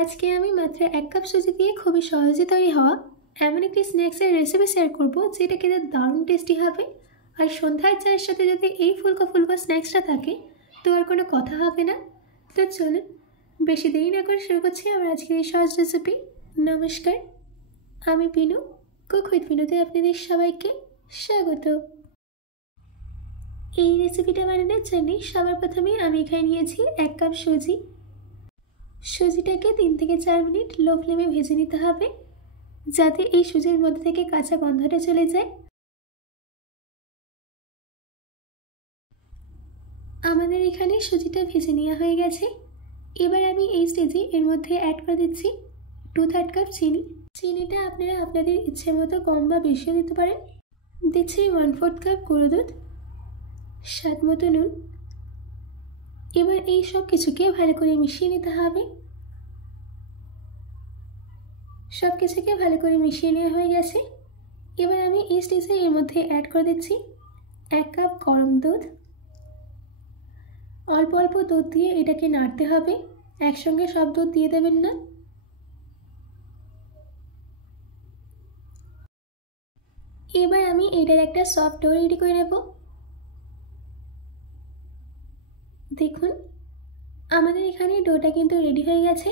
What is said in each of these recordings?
আজকে আমি মাত্র 1 কাপ সুজি দিয়ে খুবই সহজে তৈরি হওয়া এমন একটি স্ন্যাক্সের রেসিপি শেয়ার করব, যেটা খেতে দারুণ টেস্টি হবে। আর সন্ধ্যার চায়ের সাথে যদি এই ফুলকা ফুলকা স্ন্যাক্সটা থাকে তো আর কোনো কথা হবে না। তো চলুন বেশি দেরি না করে শুরু করছি আমার আজকের এই সহজ রেসিপি। নমস্কার, আমি পিনু, কুক উইথ পিনুতে আপনাদের সবাইকে স্বাগত। এই রেসিপিটা বানানোর জন্য সবার প্রথমে আমি এখানে নিয়েছি 1 কাপ সুজি। সুজিটাকে 3 থেকে 4 মিনিট লো ফ্লেমে ভেজে নিতে হবে, যাতে এই সুজির মধ্যে থেকে কাঁচা গন্ধটা চলে যায়। আমাদের এখানে সুজিটা ভেজে নেওয়া হয়ে গেছে। এবার আমি এই স্টেজে এর মধ্যে অ্যাড করে দিচ্ছি 2/3 কাপ চিনি। চিনিটা আপনারা আপনাদের ইচ্ছে মতো কম বা বেশিও দিতে পারেন। দিচ্ছি 1/4 কাপ গুঁড়ো দুধ, স্বাদ মতো নুন। এবার এই সব কিছুকে ভালো করে মিশিয়ে নিতে হবে। সব কিছুকে ভালো করে মিশিয়ে নেওয়া হয়ে গেছে। এবার আমি এই স্টেজে এর মধ্যে অ্যাড করে দিচ্ছি 1 কাপ গরম দুধ। অল্প অল্প দুধ দিয়ে এটাকে নাড়তে হবে, একসঙ্গে সব দুধ দিয়ে দেবেন না। এবার আমি এটার একটা সফট ডো রেডি করে নেব। দেখুন আমাদের এখানে ডোটা কিন্তু রেডি হয়ে গেছে।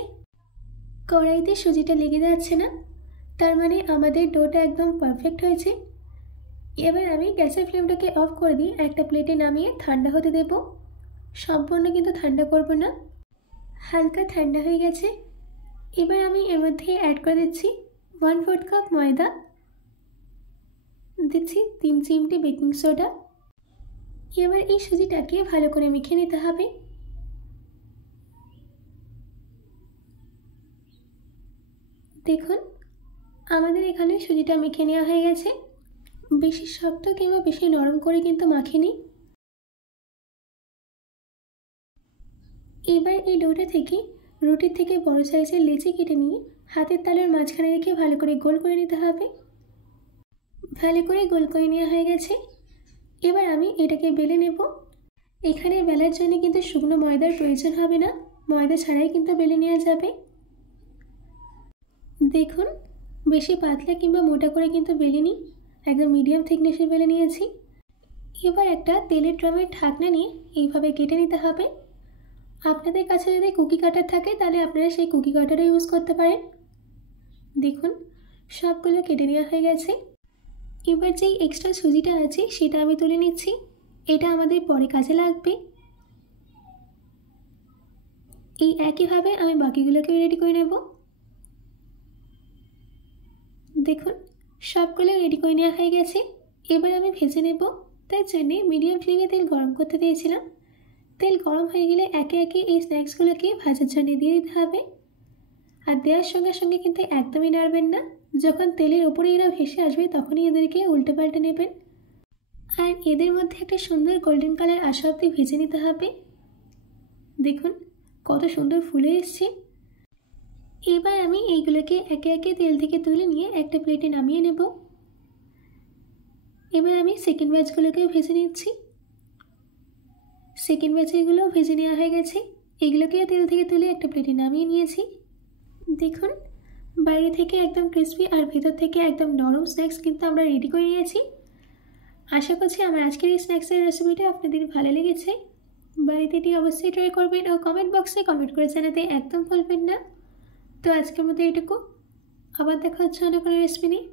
কড়াইতে সুজিটা লেগে যাচ্ছে না, তার মানে আমাদের ডোটা একদম পারফেক্ট হয়েছে। এবার আমি গ্যাসের ফ্লেমটাকে অফ করে দিয়ে একটা প্লেটে নামিয়ে ঠান্ডা হতে দেব। সম্পূর্ণ কিন্তু ঠান্ডা করব না, হালকা ঠান্ডা হয়ে গেছে। এবার আমি এর মধ্যে অ্যাড করে দিচ্ছি 1/4 কাপ ময়দা, দিচ্ছি 3 চিমটি বেকিং সোডা। এবার এই সুজিটাকে ভালো করে মেখে নিতে হবে। দেখুন আমাদের এখানে সুজিটা মেখে নেওয়া হয়ে গেছে। বেশি শক্ত কিংবা বেশি নরম করে কিন্তু মাখিনি। এবার এই ডোটা থেকে রুটির থেকে বড় সাইজের লেচি কেটে নিয়ে হাতের তালুর মাঝখানে রেখে ভালো করে গোল করে নিতে হবে। ভালো করে গোল করে নেওয়া হয়ে গেছে। এবার আমি এটাকে বেলে নেব। এখানে বেলার জন্য কিন্তু শুকনো ময়দার প্রয়োজন হবে না, ময়দা ছাড়াই কিন্তু বেলে নেওয়া যাবে। দেখুন বেশি পাতলা কিংবা মোটা করে কিন্তু বেলে নিই, একদম মিডিয়াম থিকনেসের বেলে নিয়েছি। এবার একটা তেলের ড্রামের ঢাকনা নিয়ে এইভাবে কেটে নিতে হবে। আপনাদের কাছে যদি কুকি কাটার থাকে তাহলে আপনারা সেই কুকি কাটারও ইউজ করতে পারেন। দেখুন সবগুলো কেটে নেওয়া হয়ে গেছে। এবার যেই এক্সট্রা সুজিটা আছে সেটা আমি তুলে নিচ্ছি, এটা আমাদের পরে কাজে লাগবে। এই একইভাবে আমি বাকিগুলোকেও রেডি করে নেব। দেখুন সবগুলো রেডি করে নেওয়া হয়ে গেছে। এবার আমি ভেজে নেব, তার জন্যে মিডিয়াম ফ্লেমে তেল গরম করতে দিয়েছিলাম। তেল গরম হয়ে গেলে একে একে এই স্ন্যাক্সগুলোকে ভাজার জন্য দিয়ে দিতে হবে। আর দেওয়ার সঙ্গে সঙ্গে কিন্তু একদমই নাড়বেন না, যখন তেলের ওপরে এরা ভেসে আসবে তখনই এদেরকে উল্টে পাল্টে নেবেন। আর এদের মধ্যে একটা সুন্দর গোল্ডেন কালার আসা অবধি ভেজে নিতে হবে। দেখুন কত সুন্দর ফুলে এসছে। এবার আমি এইগুলোকে একে একে তেল থেকে তুলে নিয়ে একটা প্লেটে নামিয়ে নেব। এবার আমি সেকেন্ড ব্যাচগুলোকেও ভেজে নিচ্ছি। সেকেন্ড ব্যাচেরগুলোও ভেজে নেওয়া হয়ে গেছে। এগুলোকেও তেল থেকে তুলে একটা প্লেটে নামিয়ে নিয়েছি। দেখুন বাইরে থেকে একদম ক্রিসপি আর ভেতর থেকে একদম নরম স্ন্যাক্স কিন্তু আমরা রেডি করে নিয়েছি। আশা করছি আমার আজকের এই স্ন্যাক্সের রেসিপিটা আপনাদের ভালো লেগেছে। বাড়িতে এটি অবশ্যই ট্রাই করবেন ও কমেন্ট বক্সে কমেন্ট করে জানাতে একদম ভুলবেন না। তো আজকের মতো এটুকু, আবার দেখা হচ্ছে অন্য কোনো রেসিপি নিয়ে।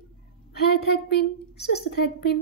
ভালো থাকবেন, সুস্থ থাকবেন।